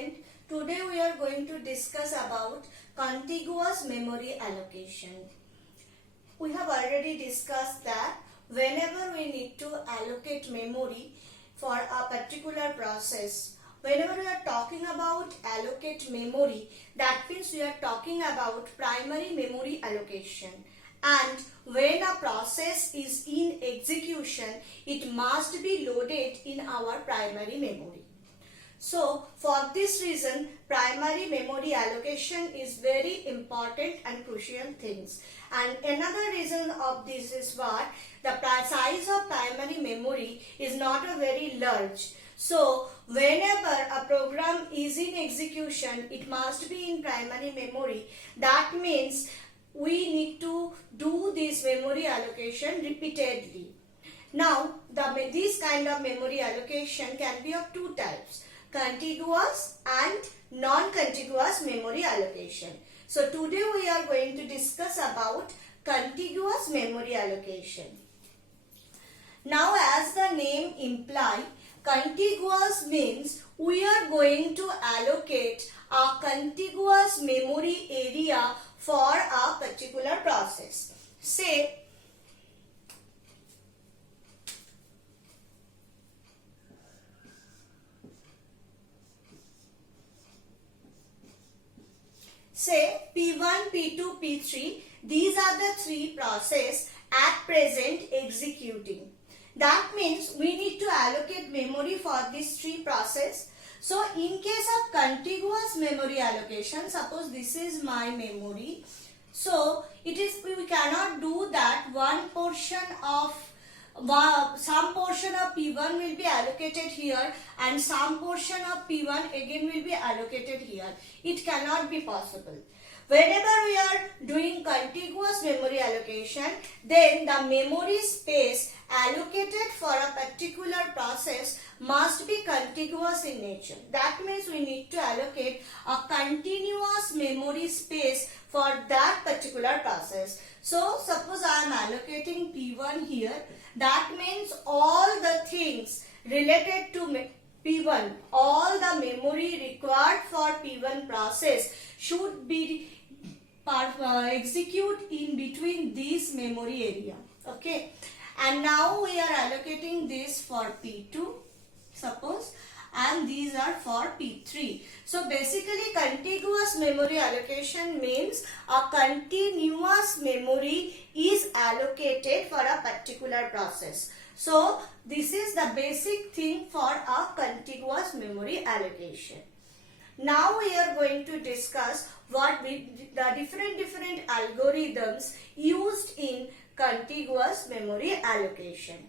student. Today we are going to discuss about contiguous memory allocation. We have already discussed that whenever we need to allocate memory for a particular process, whenever we are talking about allocate memory, that means we are talking about primary memory allocation. And when a process is in execution, it must be loaded in our primary memory. So for this reason, primary memory allocation is very important and crucial things. And another reason of this is what the size of primary memory is not a very large. So whenever a program is in execution, it must be in primary memory. That means we need to do this memory allocation repeatedly. Now, this kind of memory allocation can be of two types: contiguous and non-contiguous memory allocation. So today we are going to discuss about contiguous memory allocation. Now, as the name implies, contiguous means we are going to allocate a contiguous memory area for a particular process. Say P1, P2, P3, these are the three processes at present executing. That means we need to allocate memory for these three processes. So in case of contiguous memory allocation, suppose this is my memory. So we cannot do that some portion of P1 will be allocated here and some portion of P1 again will be allocated here. It cannot be possible. Whenever we are doing contiguous memory allocation, then the memory space allocated for a particular process must be contiguous in nature. That means we need to allocate a continuous memory space for that particular process. So suppose I am allocating P1 here. That means all the things related to P1, all the memory required for P1 process should be execute in between this memory area. Okay. And now we are allocating this for P2, suppose, and these are for P3. So basically contiguous memory allocation means a continuous memory is allocated for a particular process. So this is the basic thing for a contiguous memory allocation. Now we are going to discuss the different algorithms used in contiguous memory allocation.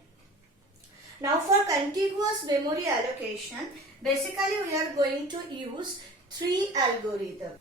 Now for contiguous memory allocation, basically we are going to use three algorithms.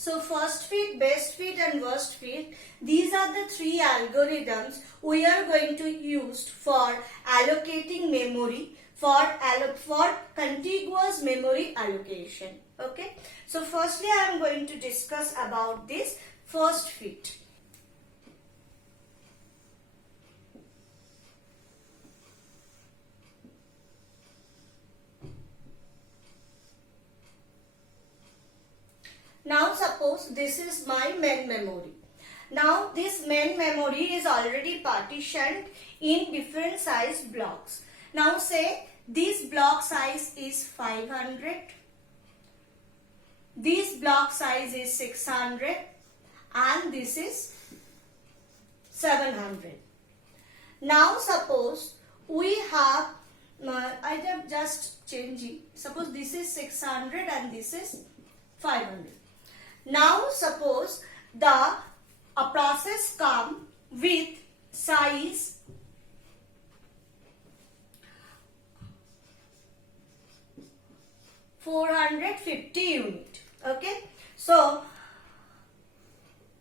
So first fit, best fit and worst fit, these are the three algorithms we are going to use for allocating memory for contiguous memory allocation. Okay. So firstly I am going to discuss about this first fit. Now suppose this is my main memory. Now this main memory is already partitioned in different size blocks. Now say this block size is 500, this block size is 600, and this is 700. Now suppose we have, I am just changing, suppose this is 600 and this is 500. Now suppose a process come with size 450 unit. Okay, so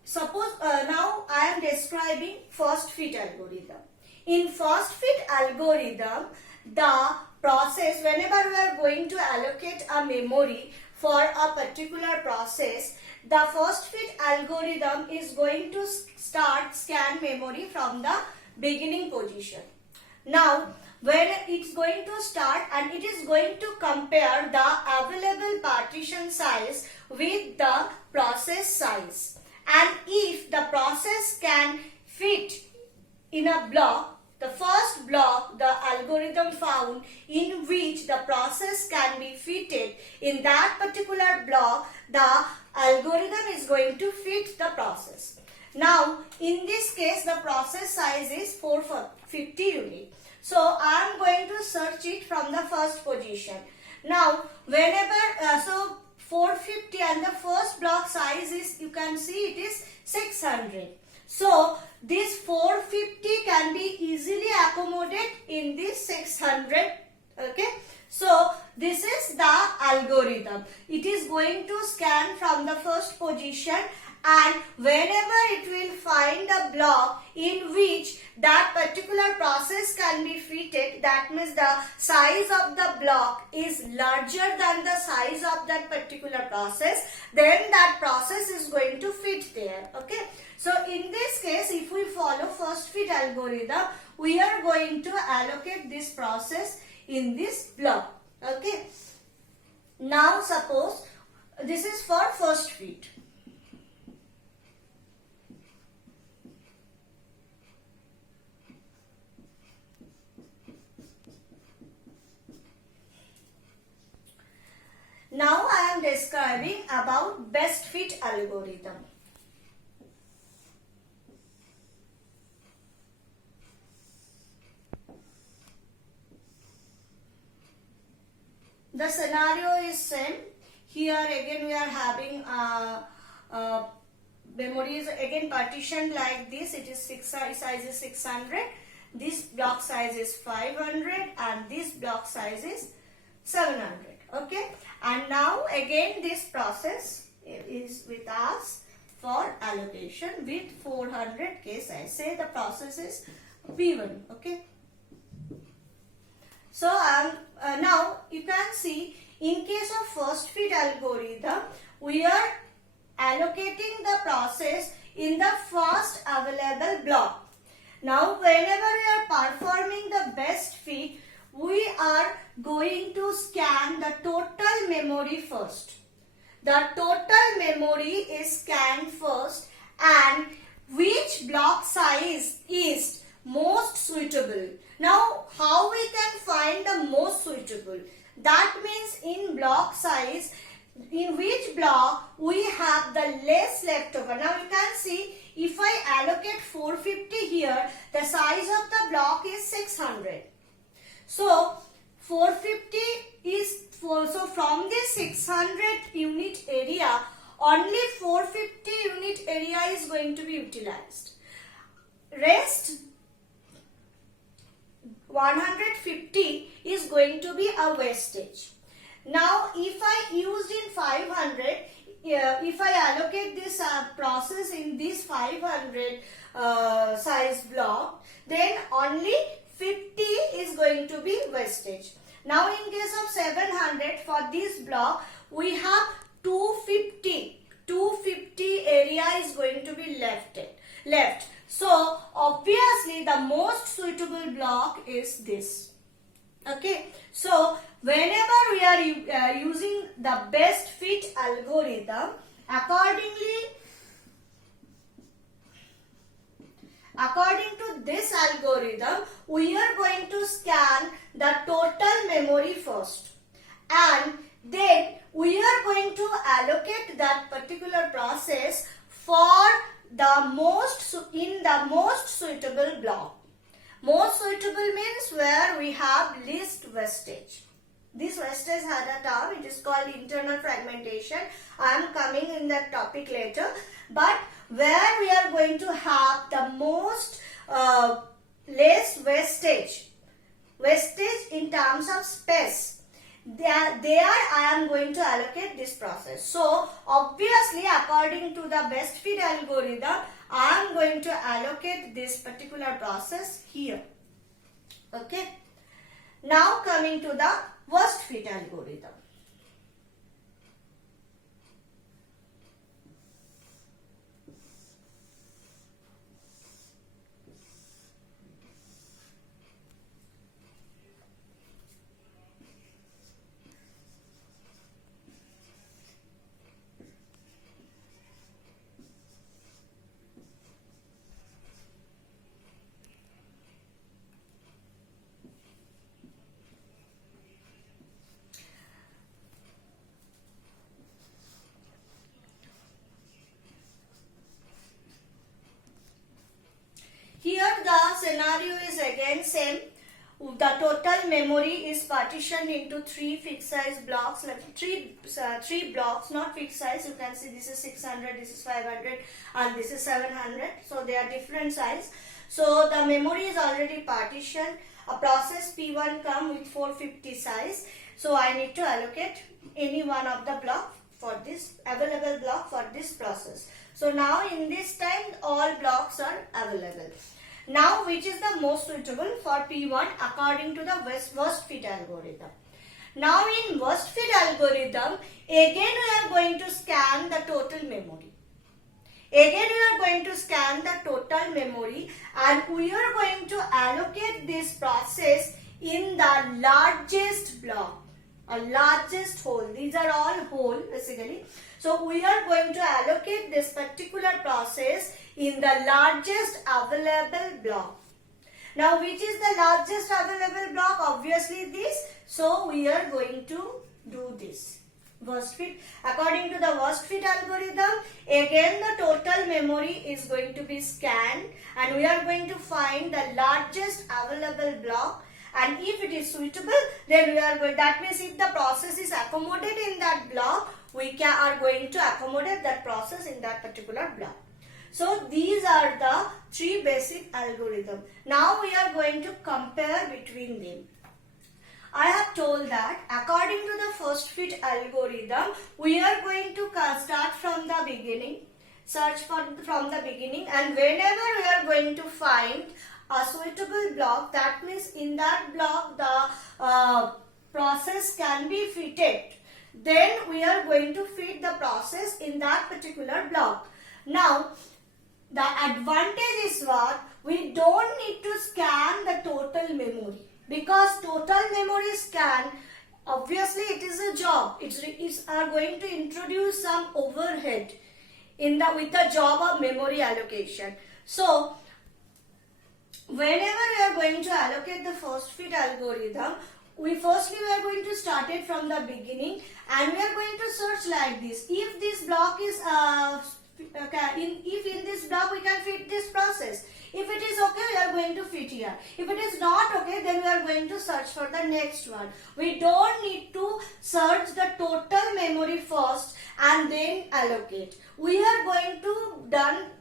suppose now I am describing first fit algorithm. In first fit algorithm, the process, whenever we are going to allocate a memory for a particular process, the first fit algorithm is going to start scan memory from the beginning position. Now when it's going to start, and it is going to compare the available partition size with the process size, and if the process can fit in a block, the first block the algorithm found in which the process can be fitted in that particular block, the algorithm is going to fit the process. Now in this case the process size is 450 unit. So I am going to search it from the first position. Now whenever, so 450 and the first block size is, you can see it is 600. So this 450 can be easily accommodated in this 600. Okay. So this is the algorithm. It is going to scan from the first position, and whenever it will find a block in which that particular process can be fitted, that means the size of the block is larger than the size of that particular process, then that process is going to fit there. Okay. So in this case, if we follow first fit algorithm, we are going to allocate this process in this block. Okay. Now suppose this is for first fit. Now I am describing about best fit algorithm. The scenario is same. Here again we are having memory is again partitioned like this. It is size is 600. This block size is 500 and this block size is 700. Okay. And now again this process is with us for allocation with 400 case. I say the process is P1. Okay. So now you can see in case of first fit algorithm, we are allocating the process in the first available block. Now whenever we are performing the best fit, we are going to scan the total memory first. The total memory is scanned first, and which block size is most suitable. Now how we can find the most suitable? That means in block size, in which block we have the less leftover. Now you can see if I allocate 450 here, the size of the block is 600. So 450 is so from this 600 unit area, only 450 unit area is going to be utilized. Rest 150 is going to be a wastage. Now if I used in 500, if I allocate this process in this 500 size block, then only 50 is going to be wastage. Now in case of 700, for this block we have 250 area is going to be left. So obviously the most suitable block is this. Okay, so whenever we are using the best fit algorithm, accordingly According to this algorithm, we are going to scan the total memory first, and then we are going to allocate that particular process for the most suitable block. Most suitable means where we have least wastage. This wastage had a term, it is called internal fragmentation. I am coming in that topic later. But where we are going to have the most less wastage in terms of space, there I am going to allocate this process. So obviously, according to the best fit algorithm, I am going to allocate this particular process here. Okay. Now coming to the worst fit algorithm. Here the scenario is again same. The total memory is partitioned into three fixed size blocks, like three blocks, not fixed size. You can see this is 600, this is 500, and this is 700. So they are different size. So the memory is already partitioned. A process P1 come with 450 size. So I need to allocate any one of the block for this available block for this process. So now in this time all blocks are available. Now which is the most suitable for P1 according to the worst fit algorithm. Now in worst fit algorithm, again we are going to scan the total memory. Again we are going to scan the total memory, and we are going to allocate this process in the largest block, a largest hole. These are all whole basically. So we are going to allocate this particular process in the largest available block. Now which is the largest available block? Obviously this. So we are going to do this. Worst fit. According to the worst fit algorithm, again the total memory is going to be scanned, and we are going to find the largest available block. And if it is suitable, then we are going, that means if the process is accommodated in that block, we are going to accommodate that process in that particular block. So these are the three basic algorithms. Now we are going to compare between them. I have told that according to the first fit algorithm, we are going to start from the beginning, search from the beginning, and whenever we are going to find a suitable block, that means in that block the process can be fitted, then we are going to fit the process in that particular block. Now the advantage is what? We don't need to scan the total memory, because total memory scan, obviously it is a job. It's going to introduce some overhead with the job of memory allocation. So whenever we are going to allocate the first fit algorithm, we are going to start it from the beginning, and we are going to search like this. If this block is if in this block we can fit this process. If it is okay, we are going to fit here. If it is not okay, then we are going to search for the next one. We don't need to search the total memory first and then allocate. We are going to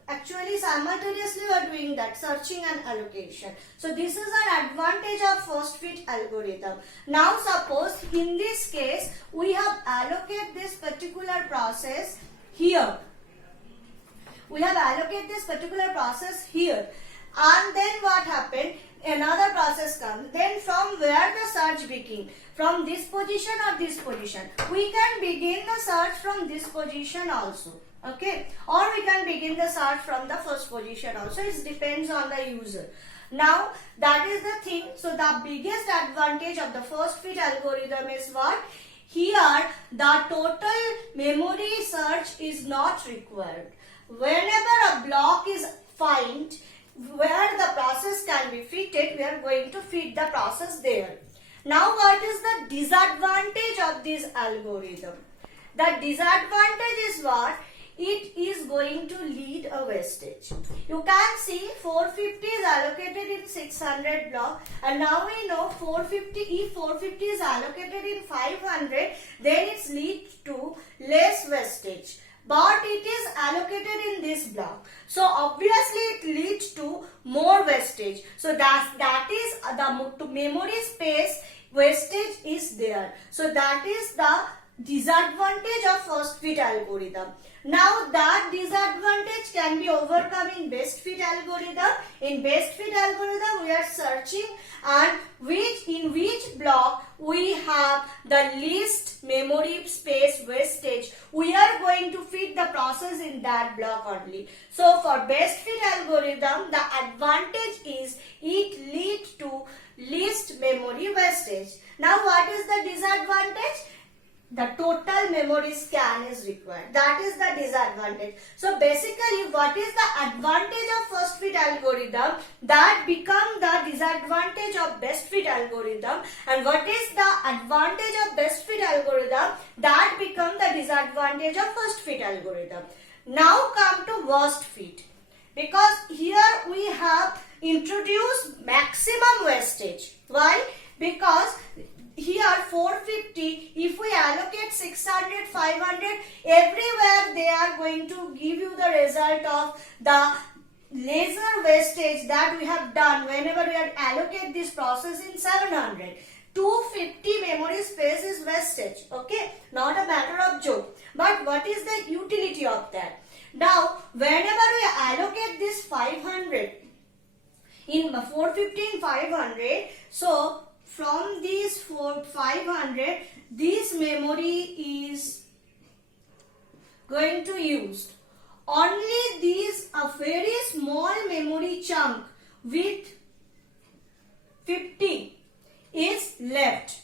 actually simultaneously we are doing that, searching and allocation. So this is an advantage of first fit algorithm. Now suppose in this case we have allocated this particular process here. We have allocated this particular process here, and then what happened? Another process comes. Then from where the search begin? From this position or this position? We can begin the search from this position also. Okay, or we can begin the search from the first position also. It depends on the user. Now that is the thing. So the biggest advantage of the first fit algorithm is what? Here the total memory search is not required. Whenever a block is found, where the process can be fitted, we are going to fit the process there. Now what is the disadvantage of this algorithm? The disadvantage is what? It is going to lead a wastage. You can see 450 is allocated in 600 block, and now we know 450, if 450 is allocated in 500, then it leads to less wastage. But it is allocated in this block, so obviously it leads to more wastage. So that is the memory space wastage is there. So that is the disadvantage of first fit algorithm. Now that disadvantage can be overcome in best fit algorithm. In best fit algorithm we are searching and in which block we have the least memory space wastage. We are going to fit the process in that block only. So for best fit algorithm, the advantage is it leads to least memory wastage. Now what is the disadvantage? The total memory scan is required. That is the disadvantage. So basically what is the advantage of first fit algorithm that become the disadvantage of best fit algorithm, and what is the advantage of best fit algorithm that become the disadvantage of first fit algorithm. Now come to worst fit, because here we have introduced maximum wastage. Why? Because here 450, if we allocate 600, 500, everywhere they are going to give you the result of the lesser wastage that we have done whenever we allocate this process in 700. 250 memory space is wastage. Okay, not a matter of joke. But what is the utility of that? Now, whenever we allocate this 500, in 450 and 500, so from these 500, this memory is going to use only these a very small memory chunk with 50 is left,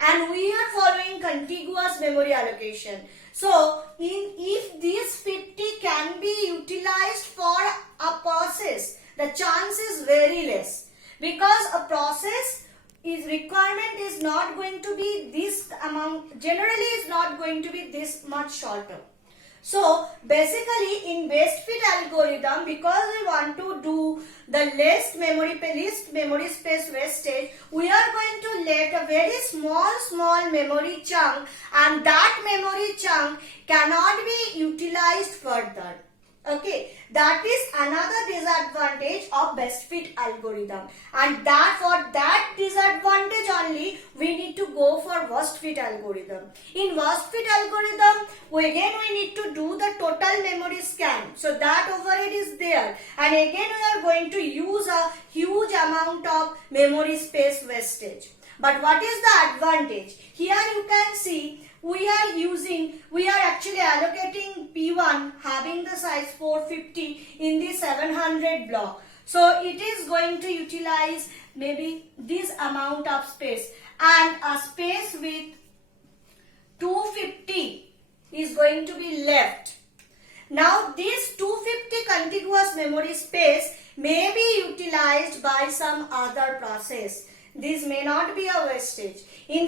and we are following contiguous memory allocation. So if this 50 can be utilized for a process, the chance is very less, because a process requirement is not going to be this amount, generally is not going to be this much shorter. So basically in best fit algorithm, because we want to do the least memory space wastage, we are going to let a very small memory chunk, and that memory chunk cannot be utilized further. Okay, that is another disadvantage of best fit algorithm, and that for that disadvantage only we need to go for worst fit algorithm. In worst fit algorithm, we need to do the total memory scan, so that overhead is there, and again we are going to use a huge amount of memory space wastage. But what is the advantage? Here you can see we are actually allocating P1 having the size 450 in the 700 block. So it is going to utilize maybe this amount of space, and a space with 250 is going to be left. Now this 250 contiguous memory space may be utilized by some other process. This may not be a wastage.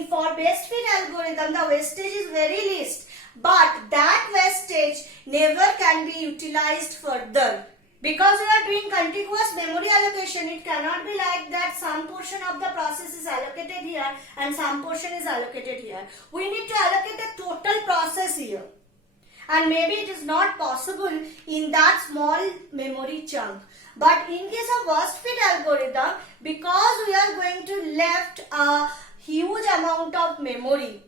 For best fit algorithm, the wastage is very least, but that wastage never can be utilized further. Because we are doing contiguous memory allocation, it cannot be like that some portion of the process is allocated here and some portion is allocated here. We need to allocate the total process here. And maybe it is not possible in that small memory chunk. But in case of worst fit algorithm, because we are going to left a huge amount of memory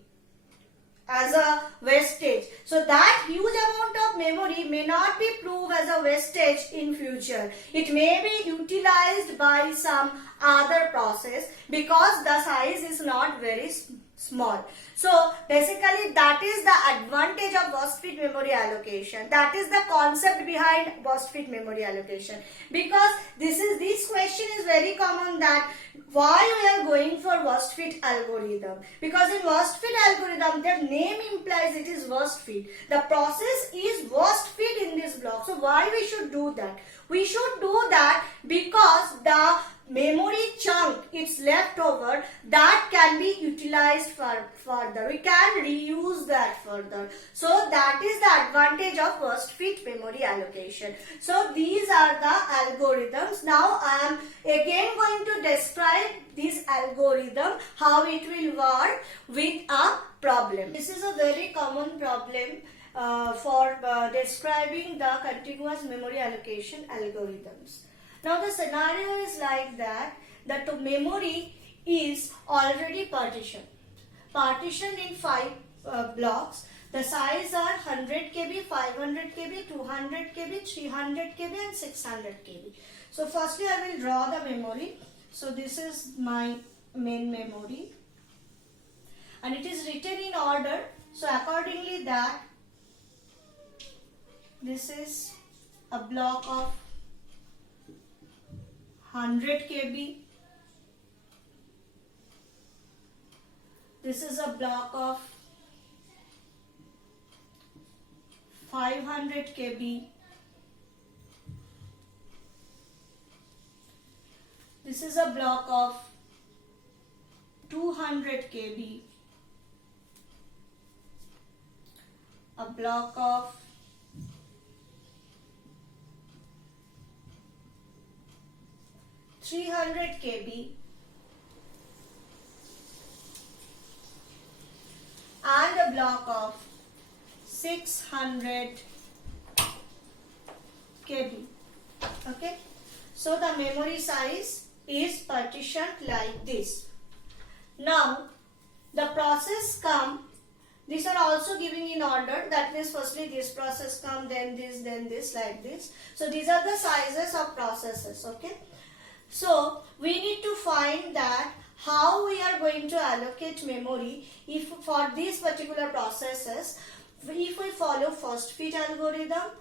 as a wastage, so that huge amount of memory may not be proved as a wastage in future. It may be utilized utilized by some other process because the size is not very small. So basically that is the advantage of burst fit memory allocation. That is the concept behind burst fit memory allocation. Because this question is very common, that why we are going for burst fit algorithm. Because in burst fit algorithm, their name implies it is burst fit. The process is burst fit in this block. So why we should do that? We should do that because the memory chunk it's left over, that can be utilized for further. We can reuse that further. So that is the advantage of burst fit memory allocation. So these are the algorithms. Now I am again going to describe this algorithm, how it will work with a problem. This is a very common problem for describing the contiguous memory allocation algorithms. Now the scenario is like that, the memory is already partitioned in 5 blocks. The size are 100 KB, 500 KB, 200 KB, 300 KB and 600 KB. So firstly I will draw the memory. So this is my main memory and it is written in order. So accordingly that this is a block of 100 KB. This is a block of 500 KB. This is a block of 200 KB. A block of 300 KB and a block of 600 KB. Okay, so the memory size is partitioned like this. Now the process come, these are also giving in order, that means firstly this process come, then this, like this. So these are the sizes of processes. Okay, so we need to find that how we are going to allocate memory if for these particular processes, if we follow first fit algorithm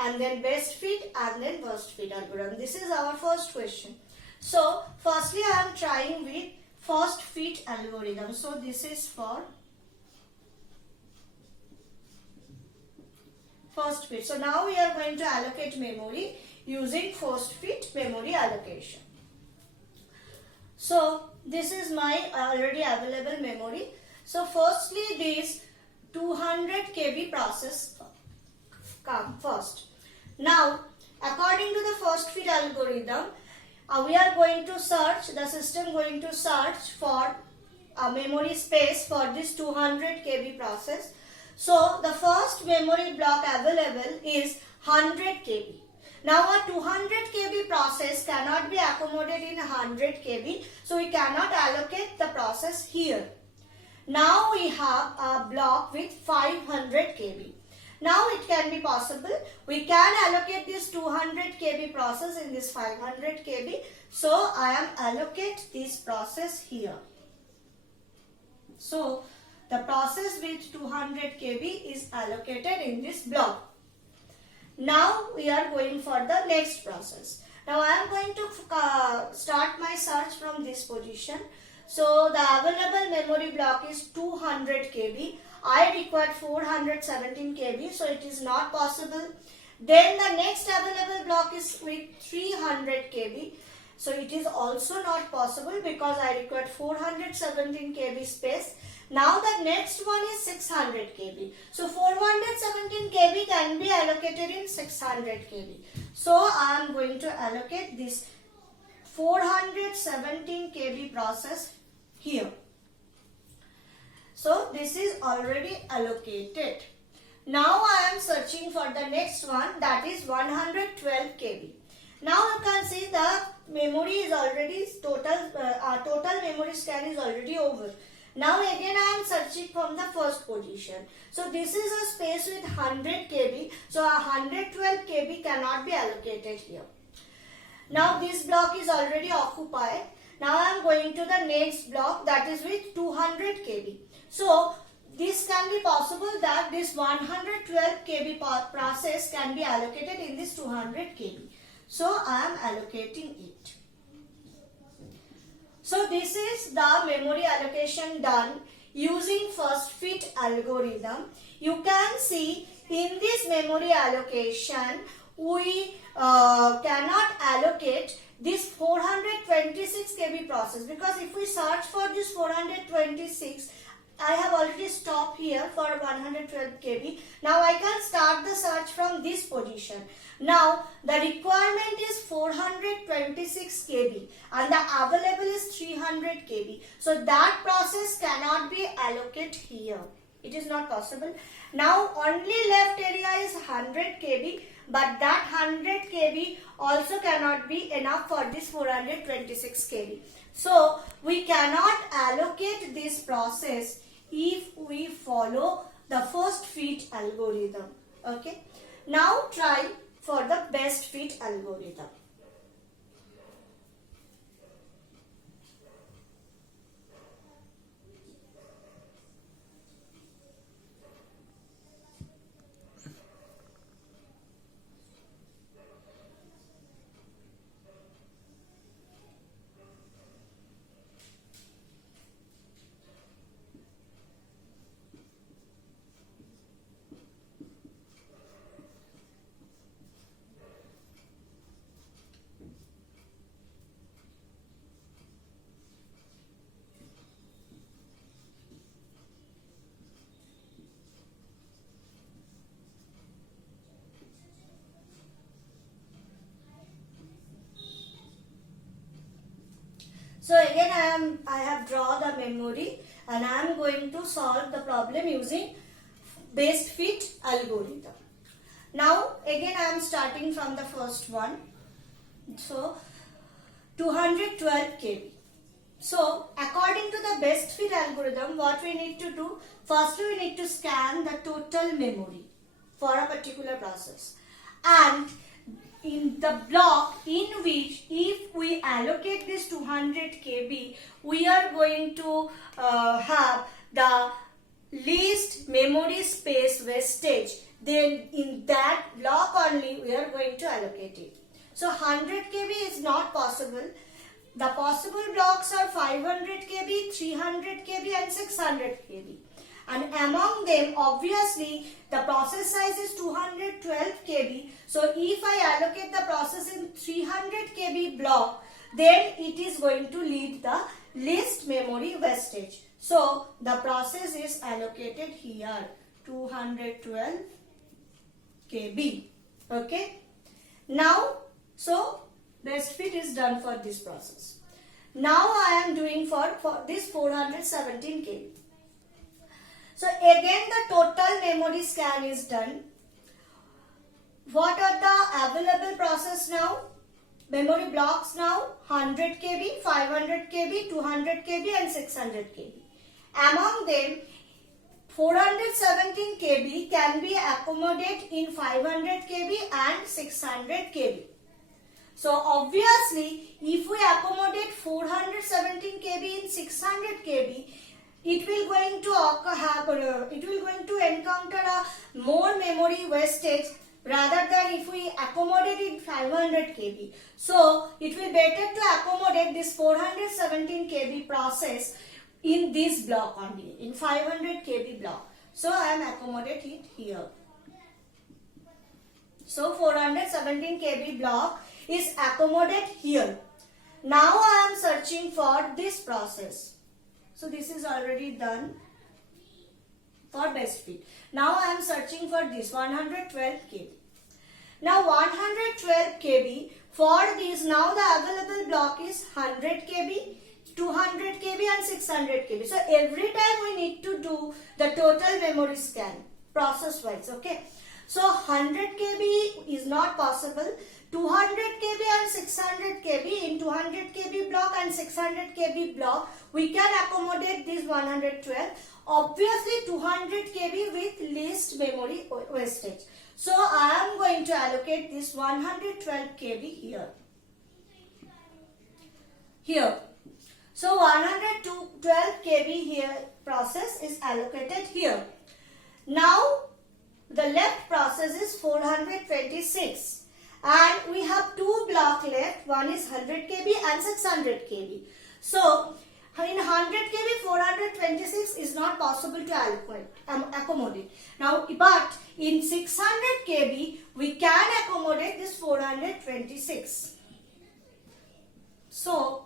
and then best fit and then worst fit algorithm. This is our first question. So firstly I am trying with first fit algorithm. So this is for first fit. So now we are going to allocate memory using first fit memory allocation. So this is my already available memory. So firstly this 200 KB process come first. Now according to the first fit algorithm, we are going to search, the system going to search for a memory space for this 200 KB process. So the first memory block available is 100 KB. Now a 200 KB process cannot be accommodated in 100 KB, so we cannot allocate the process here. Now we have a block with 500 KB. Now it can be possible, we can allocate this 200 KB process in this 500 KB. So I am allocate this process here. So the process with 200 KB is allocated in this block. Now we are going for the next process. Now I am going to start my search from this position. So the available memory block is 200 KB. I required 417 KB, so it is not possible. Then the next available block is with 300 KB. So it is also not possible because I required 417 KB space. Now the next one is 600 KB. So 417 KB can be allocated in 600 KB. So I am going to allocate this 417 KB process here. So this is already allocated. Now I am searching for the next one, that is 112 KB. Now you can see the memory is already total memory scan is already over. Now again I am searching from the first position. So this is a space with 100 KB. So 112 KB cannot be allocated here. Now this block is already occupied. Now I am going to the next block, that is with 200 kb. So this can be possible that this 112 kb process can be allocated in this 200 kb. So I am allocating it. So this is the memory allocation done using first fit algorithm. You can see in this memory allocation we cannot allocate this 426 kb process, because if we search for this 426, I have already stopped here for 112 kb. Now I can start the search from this position. Now the requirement is 426 kb and the available is 300 kb. So that process cannot be allocated here. It is not possible. Now only left area is 100 kb, but that 100 kb also cannot be enough for this 426 kb. So we cannot allocate this process if we follow the first fit algorithm. Okay. Now try for the best fit algorithm. So again I have drawn the memory and I am going to solve the problem using best fit algorithm. Now again I am starting from the first one. So 212 kb. So according to the best fit algorithm, what we need to do, first we need to scan the total memory for a particular process, and in the block in which if we allocate this 200 kb, we are going to have the least memory space wastage, then in that block only we are going to allocate it. So 100 kb is not possible. The possible blocks are 500 kb, 300 kb and 600 kb. And among them, obviously, the process size is 212 kb. So if I allocate the process in 300 kb block, then it is going to lead the least memory wastage. So the process is allocated here, 212 kb. Okay. Now, so best fit is done for this process. Now I am doing for this 417 kb. So again the total memory scan is done. What are the available process now? Memory blocks now 100 kb, 500 kb, 200 kb and 600 kb. Among them 417 kb can be accommodated in 500 kb and 600 kb. So obviously if we accommodate 417 kb in 600 kb, it will going to encounter a more memory wastage rather than if we accommodate in 500 kb. So it will better to accommodate this 417 kb process in this block only, in 500 kb block. So I am accommodate it here. So 417 kb block is accommodate here. Now I am searching for this process. So this is already done for best fit. Now I am searching for this 112 kb. Now 112 kb, for this now the available block is 100 kb, 200 kb and 600 kb. So every time we need to do the total memory scan process wise. Okay. So 100 kb is not possible. 200 kb and 600 kb, in 200 kb block and 600 kb block we can accommodate this 112. Obviously 200 kb with least memory wastage. So I am going to allocate this 112 kb here. here. So 112 KB here process is allocated here. Now the left process is 426 and we have two blocks left. One is 100 KB and 600 KB. So in 100 KB 426 is not possible to accommodate. Now but in 600 KB we can accommodate this 426. So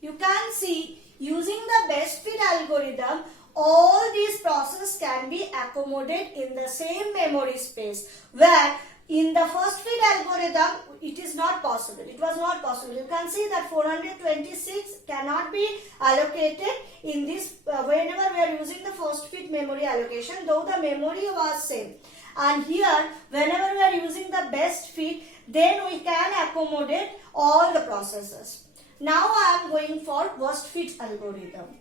you can see using the best fit algorithm all these processes can be accommodated in the same memory space, where in the first fit algorithm it is not possible. It was not possible. You can see that 426 cannot be allocated in this whenever we are using the first fit memory allocation, though the memory was same. And here whenever we are using the best fit, then we can accommodate all the processes. Now I am going for worst fit algorithm.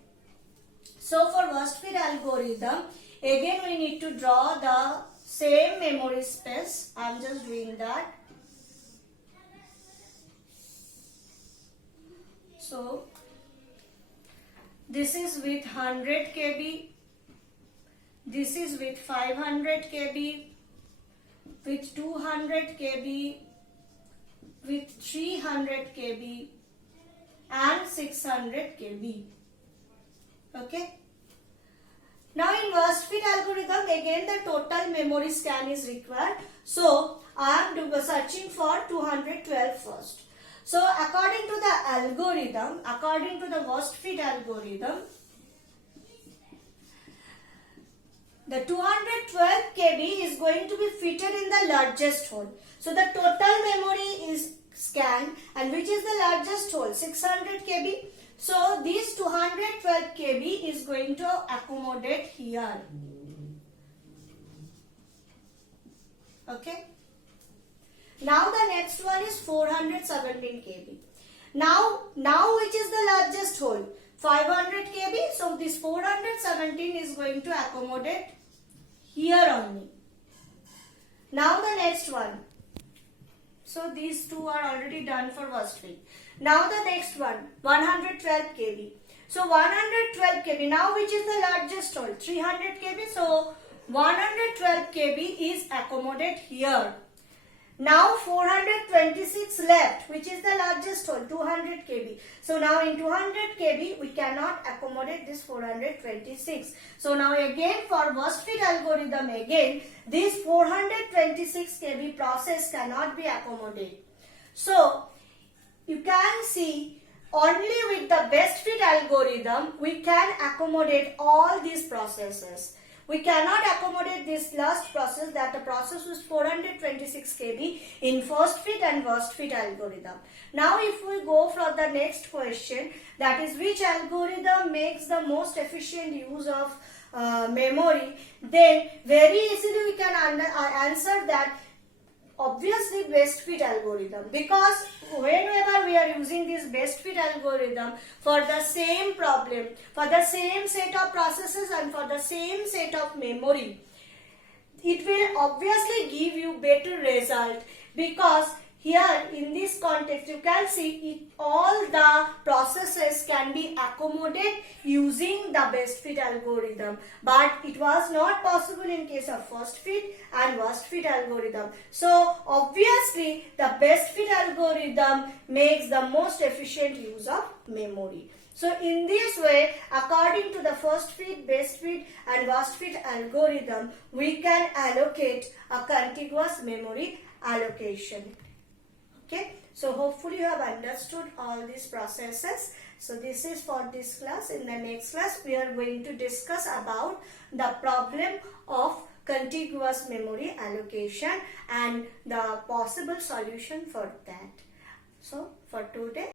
So for worst fit algorithm, again we need to draw the same memory space. I am just doing that. So this is with 100 KB, this is with 500 KB, with 200 KB, with 300 KB and 600 KB. Okay. Now in worst fit algorithm again the total memory scan is required. So I am searching for 212 first. So according to the algorithm, according to the worst fit algorithm, the 212 KB is going to be fitted in the largest hole. So the total memory is scanned, and which is the largest hole? 600 KB. So this 212 KB is going to accommodate here. Okay. Now the next one is 417 KB. Now which is the largest hole? 500 KB. So this 417 is going to accommodate here only. Now the next one. So these two are already done for worst fit. Now the next one, 112 KB. So 112 KB. Now which is the largest hole? 300 KB. So 112 KB is accommodated here. Now 426 left, which is the largest hole, 200 KB. So now in 200 KB we cannot accommodate this 426. So now again for worst fit algorithm again this 426 KB process cannot be accommodated. So you can see only with the best fit algorithm we can accommodate all these processes. We cannot accommodate this last process, that the process was 426 KB in first fit and worst fit algorithm. Now if we go for the next question, that is which algorithm makes the most efficient use of memory, then very easily we can answer that obviously best fit algorithm, because whenever we are using this best fit algorithm for the same problem, for the same set of processes and for the same set of memory, it will obviously give you better result, because here in this context you can see all the processes can be accommodated using the best fit algorithm, but it was not possible in case of first fit and worst fit algorithm. So obviously the best fit algorithm makes the most efficient use of memory. So in this way, according to the first fit, best fit and worst fit algorithm, we can allocate a contiguous memory allocation. Okay, so hopefully you have understood all these processes. So this is for this class. In the next class, we are going to discuss about the problem of contiguous memory allocation and the possible solution for that. So for today,